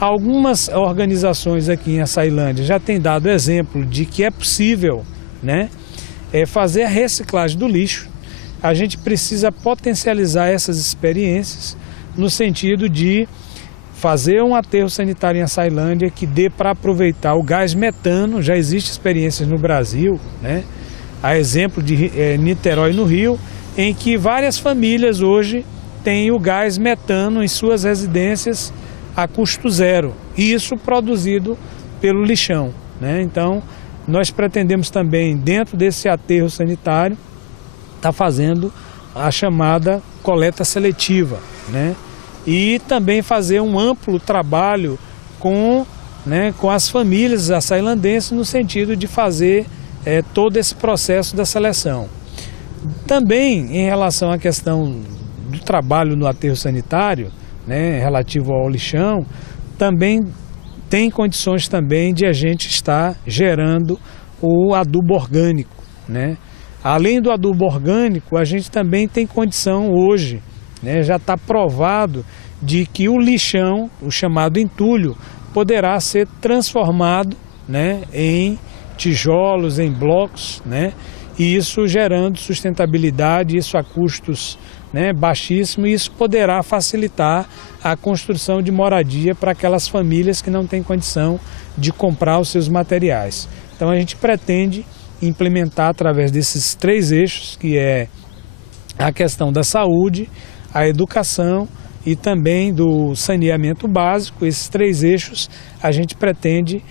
Algumas organizações aqui em Açailândia já têm dado exemplo de que é possível, né, fazer a reciclagem do lixo. A gente precisa potencializar essas experiências no sentido de fazer um aterro sanitário em Açailândia que dê para aproveitar o gás metano. Já existem experiências no Brasil, né, a exemplo de Niterói, no Rio, em que várias famílias hoje têm o gás metano em suas residências a custo zero, e isso produzido pelo lixão, né? Então, nós pretendemos também, dentro desse aterro sanitário, estar fazendo a chamada coleta seletiva, né? E também fazer um amplo trabalho com as famílias açailandenses no sentido de fazer todo esse processo da seleção. Também, em relação à questão do trabalho no aterro sanitário, né, relativo ao lixão, também tem condições também de a gente estar gerando o adubo orgânico, né? Além do adubo orgânico, a gente também tem condição hoje, né, já está provado de que o lixão, o chamado entulho, poderá ser transformado, né, em tijolos, em blocos, né, e isso gerando sustentabilidade, isso a custos, né, baixíssimo, e isso poderá facilitar a construção de moradia para aquelas famílias que não têm condição de comprar os seus materiais. Então a gente pretende implementar através desses 3 eixos, que é a questão da saúde, a educação e também do saneamento básico. Esses 3 eixos a gente pretende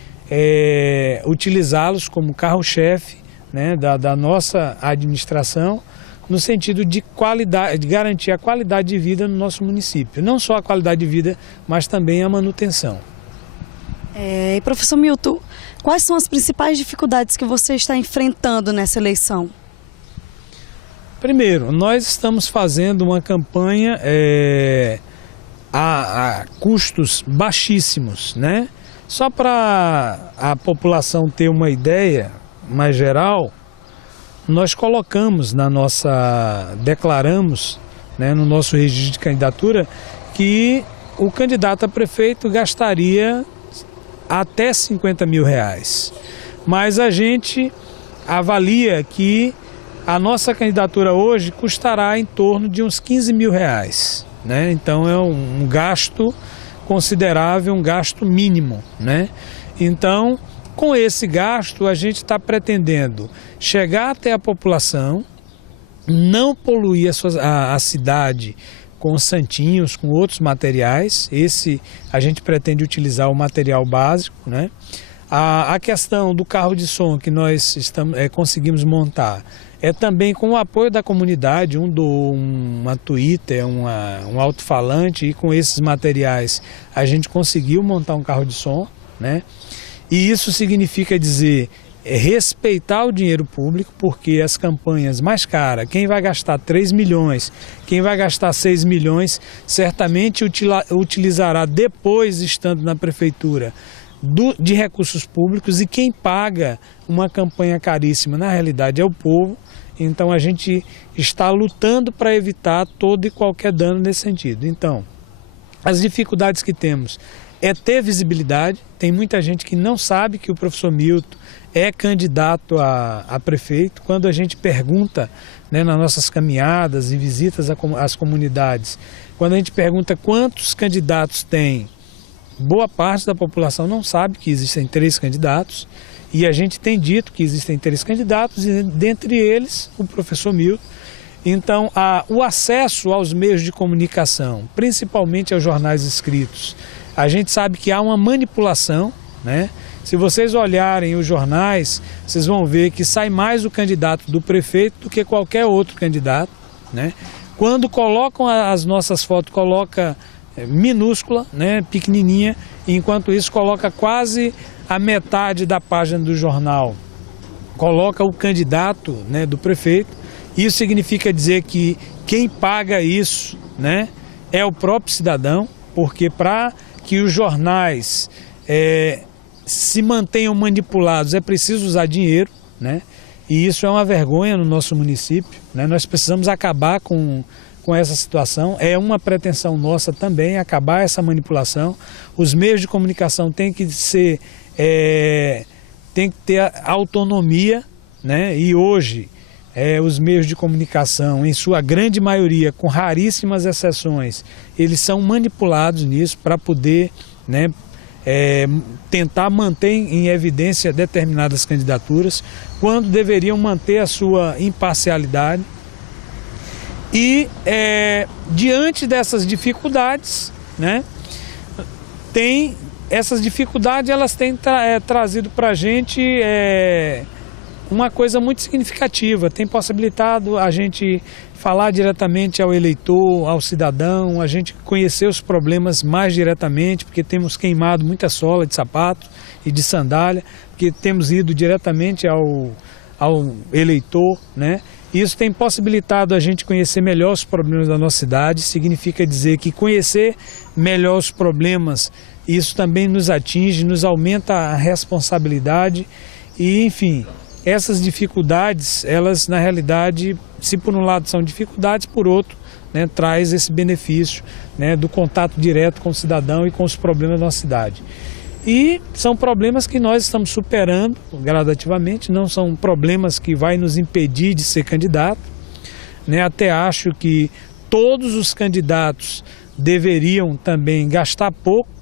utilizá-los como carro-chefe, né, da nossa administração, no sentido de qualidade, de garantir a qualidade de vida no nosso município. Não só a qualidade de vida, mas também a manutenção. E professor Milton, quais são as principais dificuldades que você está enfrentando nessa eleição? Primeiro, nós estamos fazendo uma campanha a custos baixíssimos, né? Só para a população ter uma ideia mais geral, nós colocamos declaramos, né, no nosso registro de candidatura, que o candidato a prefeito gastaria até R$50 mil. Mas a gente avalia que a nossa candidatura hoje custará em torno de uns R$15 mil, né? Então é um gasto considerável, um gasto mínimo, né? Então, com esse gasto, a gente está pretendendo chegar até a população, não poluir a cidade com santinhos, com outros materiais. Esse a gente pretende utilizar o material básico, né? A questão do carro de som que nós conseguimos montar é também com o apoio da comunidade, uma Twitter, um alto-falante, e com esses materiais a gente conseguiu montar um carro de som, né? E isso significa dizer respeitar o dinheiro público, porque as campanhas mais caras, quem vai gastar 3 milhões, quem vai gastar 6 milhões, certamente utilizará depois, estando na prefeitura, de recursos públicos, e quem paga uma campanha caríssima, na realidade, é o povo. Então a gente está lutando para evitar todo e qualquer dano nesse sentido. Então, as dificuldades que temos é ter visibilidade. Tem muita gente que não sabe que o professor Milton é candidato a prefeito. Quando a gente pergunta, né, nas nossas caminhadas e visitas às comunidades, quando a gente pergunta quantos candidatos tem, boa parte da população não sabe que existem 3 candidatos, e a gente tem dito que existem 3 candidatos, e dentre eles o professor Milton. Então, o acesso aos meios de comunicação, principalmente aos jornais escritos, a gente sabe que há uma manipulação, né? Se vocês olharem os jornais, vocês vão ver que sai mais o candidato do prefeito do que qualquer outro candidato, né? Quando colocam as nossas fotos, coloca minúscula, né, pequenininha, enquanto isso coloca quase a metade da página do jornal, coloca o candidato, né, do prefeito. Isso significa dizer que quem paga isso, né, é o próprio cidadão, porque para que os jornais se mantenham manipulados é preciso usar dinheiro, né? E isso é uma vergonha no nosso município, né? Nós precisamos acabar com com essa situação. É uma pretensão nossa também acabar essa manipulação. Os meios de comunicação têm que ter autonomia, né? E hoje os meios de comunicação, em sua grande maioria, com raríssimas exceções, eles são manipulados nisso para poder, né, tentar manter em evidência determinadas candidaturas, quando deveriam manter a sua imparcialidade. E diante dessas dificuldades, né, essas dificuldades elas têm trazido para a gente uma coisa muito significativa, tem possibilitado a gente falar diretamente ao eleitor, ao cidadão, a gente conhecer os problemas mais diretamente, porque temos queimado muita sola de sapato e de sandália, porque temos ido diretamente ao eleitor, né? Isso tem possibilitado a gente conhecer melhor os problemas da nossa cidade, significa dizer que conhecer melhor os problemas, isso também nos atinge, nos aumenta a responsabilidade e, enfim, essas dificuldades, elas na realidade, se por um lado são dificuldades, por outro, né, traz esse benefício, né, do contato direto com o cidadão e com os problemas da nossa cidade. E são problemas que nós estamos superando gradativamente, não são problemas que vai nos impedir de ser candidato, né? Até acho que todos os candidatos deveriam também gastar pouco,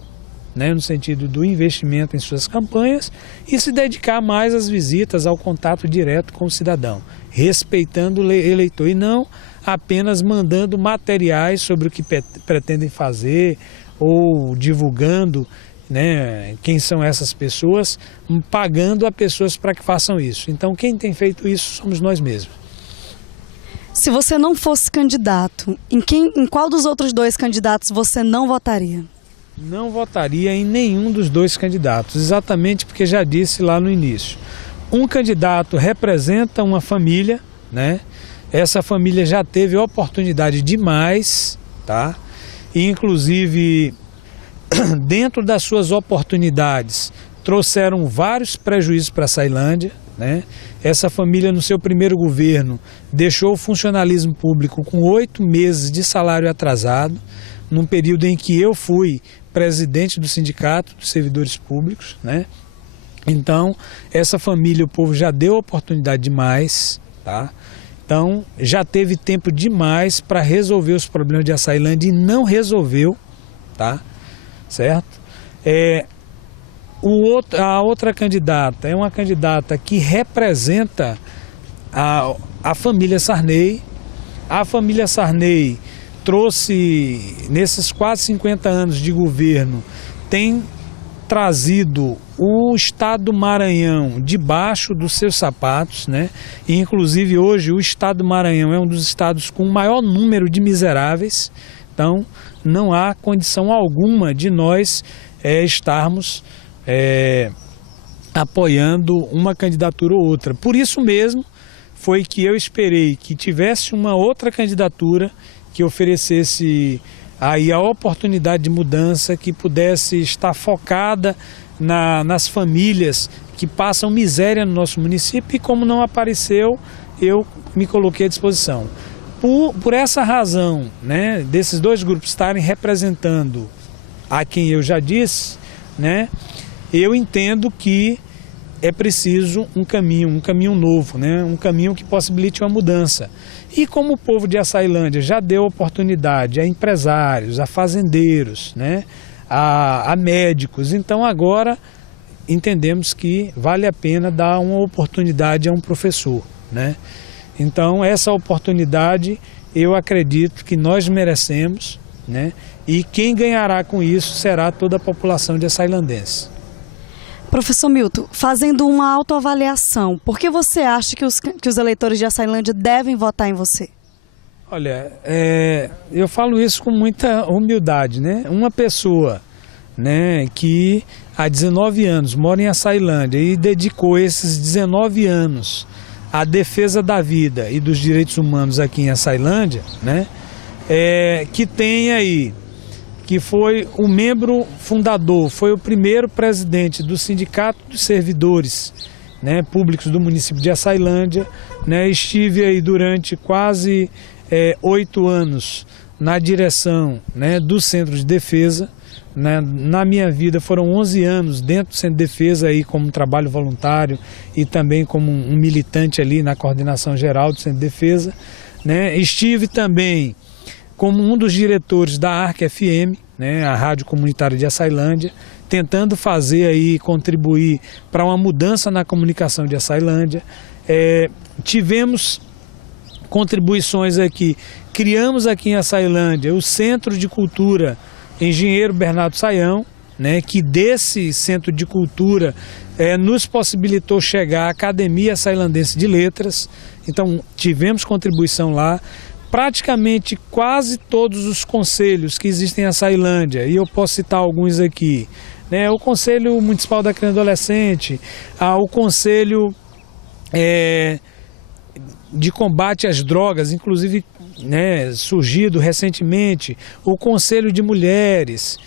né, no sentido do investimento em suas campanhas e se dedicar mais às visitas, ao contato direto com o cidadão, respeitando o eleitor e não apenas mandando materiais sobre o que pretendem fazer ou divulgando, né, quem são essas pessoas, pagando a pessoas para que façam isso. Então quem tem feito isso somos nós mesmos. Se você não fosse candidato, em qual dos outros dois candidatos você não votaria? Não votaria em nenhum dos dois candidatos, exatamente porque já disse lá no início. Um candidato representa uma família, né? Essa família já teve oportunidade demais, tá? E inclusive, dentro das suas oportunidades, trouxeram vários prejuízos para a Açailândia, né? Essa família, no seu primeiro governo, deixou o funcionalismo público com 8 meses de salário atrasado, num período em que eu fui presidente do Sindicato dos Servidores Públicos, né? Então, essa família, o povo já deu oportunidade demais, tá? Então, já teve tempo demais para resolver os problemas de Açailândia e não resolveu, tá? Certo? A outra candidata é uma candidata que representa a família Sarney. A família Sarney trouxe, nesses quase 50 anos de governo, tem trazido o estado do Maranhão debaixo dos seus sapatos, né? E, inclusive, hoje o estado do Maranhão é um dos estados com o maior número de miseráveis. Então, não há condição alguma de nós estarmos apoiando uma candidatura ou outra. Por isso mesmo, foi que eu esperei que tivesse uma outra candidatura que oferecesse aí a oportunidade de mudança, que pudesse estar focada nas famílias que passam miséria no nosso município, e como não apareceu, eu me coloquei à disposição. Por essa razão, né, desses dois grupos estarem representando a quem eu já disse, né, eu entendo que é preciso um caminho novo, né, um caminho que possibilite uma mudança. E como o povo de Açailândia já deu oportunidade a empresários, a fazendeiros, né, a médicos, então agora entendemos que vale a pena dar uma oportunidade a um professor, né? Então essa oportunidade eu acredito que nós merecemos, né? E quem ganhará com isso será toda a população de açailandense. Professor Milton, fazendo uma autoavaliação, por que você acha que os eleitores de Açailândia devem votar em você? Olha, eu falo isso com muita humildade, né? Uma pessoa, né, que há 19 anos mora em Açailândia e dedicou esses 19 anos à defesa da vida e dos direitos humanos aqui em Açailândia, né? Que tem aí, que foi o membro fundador, foi o primeiro presidente do Sindicato dos Servidores, né, Públicos do município de Açailândia, né? Estive aí durante quase 8 anos na direção, né, do Centro de Defesa. Na minha vida foram 11 anos dentro do Centro de Defesa aí como trabalho voluntário e também como um militante ali na coordenação geral do Centro de Defesa, né? Estive também como um dos diretores da ARC FM, né, a Rádio Comunitária de Açailândia, tentando fazer aí, contribuir para uma mudança na comunicação de Açailândia. Tivemos contribuições aqui, criamos aqui em Açailândia o Centro de Cultura Engenheiro Bernardo Sayão, né, que desse Centro de Cultura nos possibilitou chegar à Academia Açailandense de Letras. Então tivemos contribuição lá. Praticamente quase todos os conselhos que existem em Açailândia, e eu posso citar alguns aqui, né, o Conselho Municipal da Criança e Adolescente, o Conselho de Combate às Drogas, inclusive, né, surgido recentemente, o Conselho de Mulheres,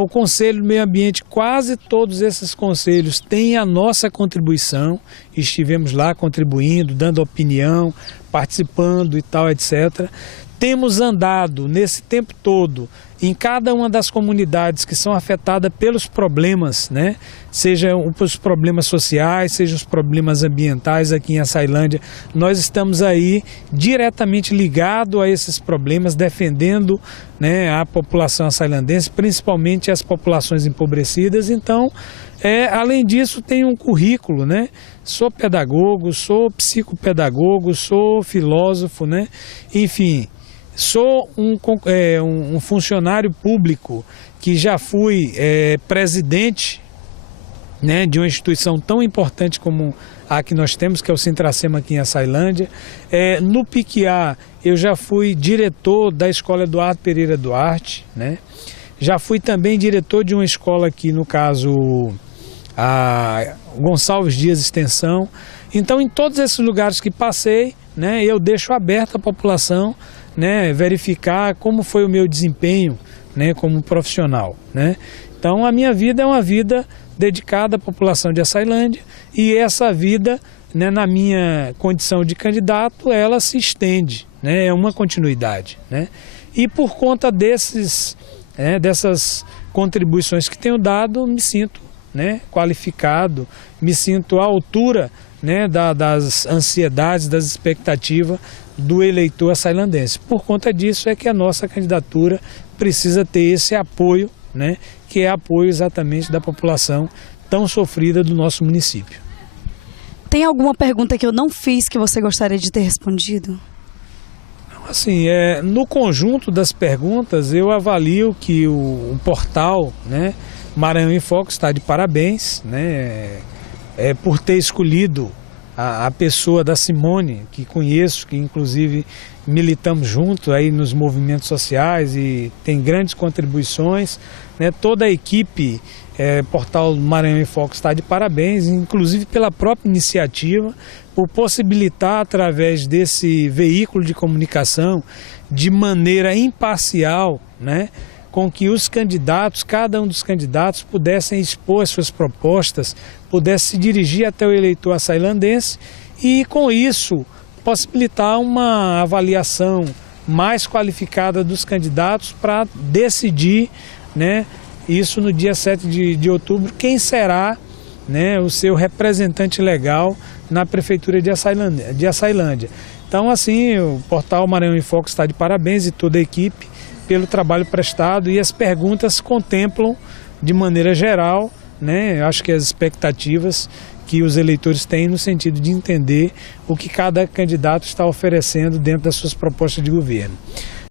o Conselho do Meio Ambiente, quase todos esses conselhos têm a nossa contribuição. Estivemos lá contribuindo, dando opinião, participando e tal, etc. Temos andado nesse tempo todo em cada uma das comunidades que são afetadas pelos problemas, né? Sejam os problemas sociais, sejam os problemas ambientais aqui em Açailândia. Nós estamos aí diretamente ligados a esses problemas, defendendo, né, a população açailandense, principalmente as populações empobrecidas. Então, além disso, tem um currículo, né? Sou pedagogo, sou psicopedagogo, sou filósofo, né? Enfim, sou um funcionário público que já fui presidente, né, de uma instituição tão importante como a que nós temos, que é o Sintracema aqui em Açailândia. No PIQA eu já fui diretor da Escola Eduardo Pereira Duarte, né? Já fui também diretor de uma escola aqui, no caso, a Gonçalves Dias Extensão. Então, em todos esses lugares que passei, né, eu deixo aberto a população, né, verificar como foi o meu desempenho, né, como profissional, né? Então, a minha vida é uma vida dedicada à população de Açailândia, e essa vida, né, na minha condição de candidato, ela se estende, né, é uma continuidade, né? E por conta dessas contribuições que tenho dado, me sinto, né, qualificado, me sinto à altura, né, das ansiedades, das expectativas do eleitor açailandense. Por conta disso é que a nossa candidatura precisa ter esse apoio, né, que é apoio exatamente da população tão sofrida do nosso município. Tem alguma pergunta que eu não fiz que você gostaria de ter respondido? Assim, no conjunto das perguntas, eu avalio que o portal, né, Maranhão em Foco está de parabéns, né, por ter escolhido a pessoa da Simone, que conheço, que inclusive militamos junto aí nos movimentos sociais e tem grandes contribuições, né? Toda a equipe Portal Maranhão em Foco está de parabéns, inclusive pela própria iniciativa, por possibilitar através desse veículo de comunicação, de maneira imparcial, né, com que os candidatos, cada um dos candidatos, pudessem expor as suas propostas, pudesse se dirigir até o eleitor açailandense e, com isso, possibilitar uma avaliação mais qualificada dos candidatos para decidir, né, isso no dia 7 de outubro, quem será, né, o seu representante legal na Prefeitura de Açailândia. Então, assim, o Portal Maranhão em Foco está de parabéns e toda a equipe pelo trabalho prestado, e as perguntas contemplam de maneira geral, né, acho que as expectativas que os eleitores têm no sentido de entender o que cada candidato está oferecendo dentro das suas propostas de governo.